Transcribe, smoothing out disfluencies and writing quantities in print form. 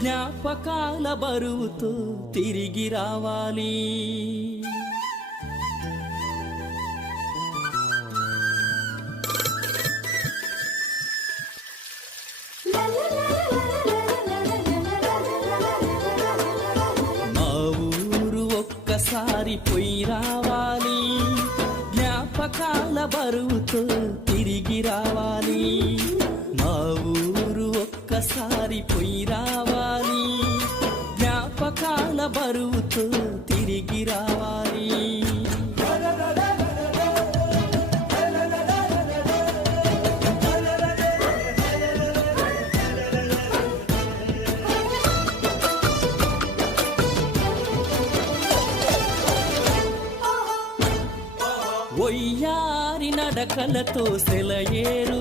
జ్ఞాపకాల బరువుతో తిరిగి రావాలి. మా ఊరు ఒక్కసారి పోయి రావాలి, జ్ఞాపకాల బరువుతో తిరిగి రావాలి. మా ఊరు ఒక్కసారి పోయి రావాలి, జ్ఞాపకాల బరువుతో తిరిగి రావాలి. ఒయ్యారి నడకలతో సెలయేరు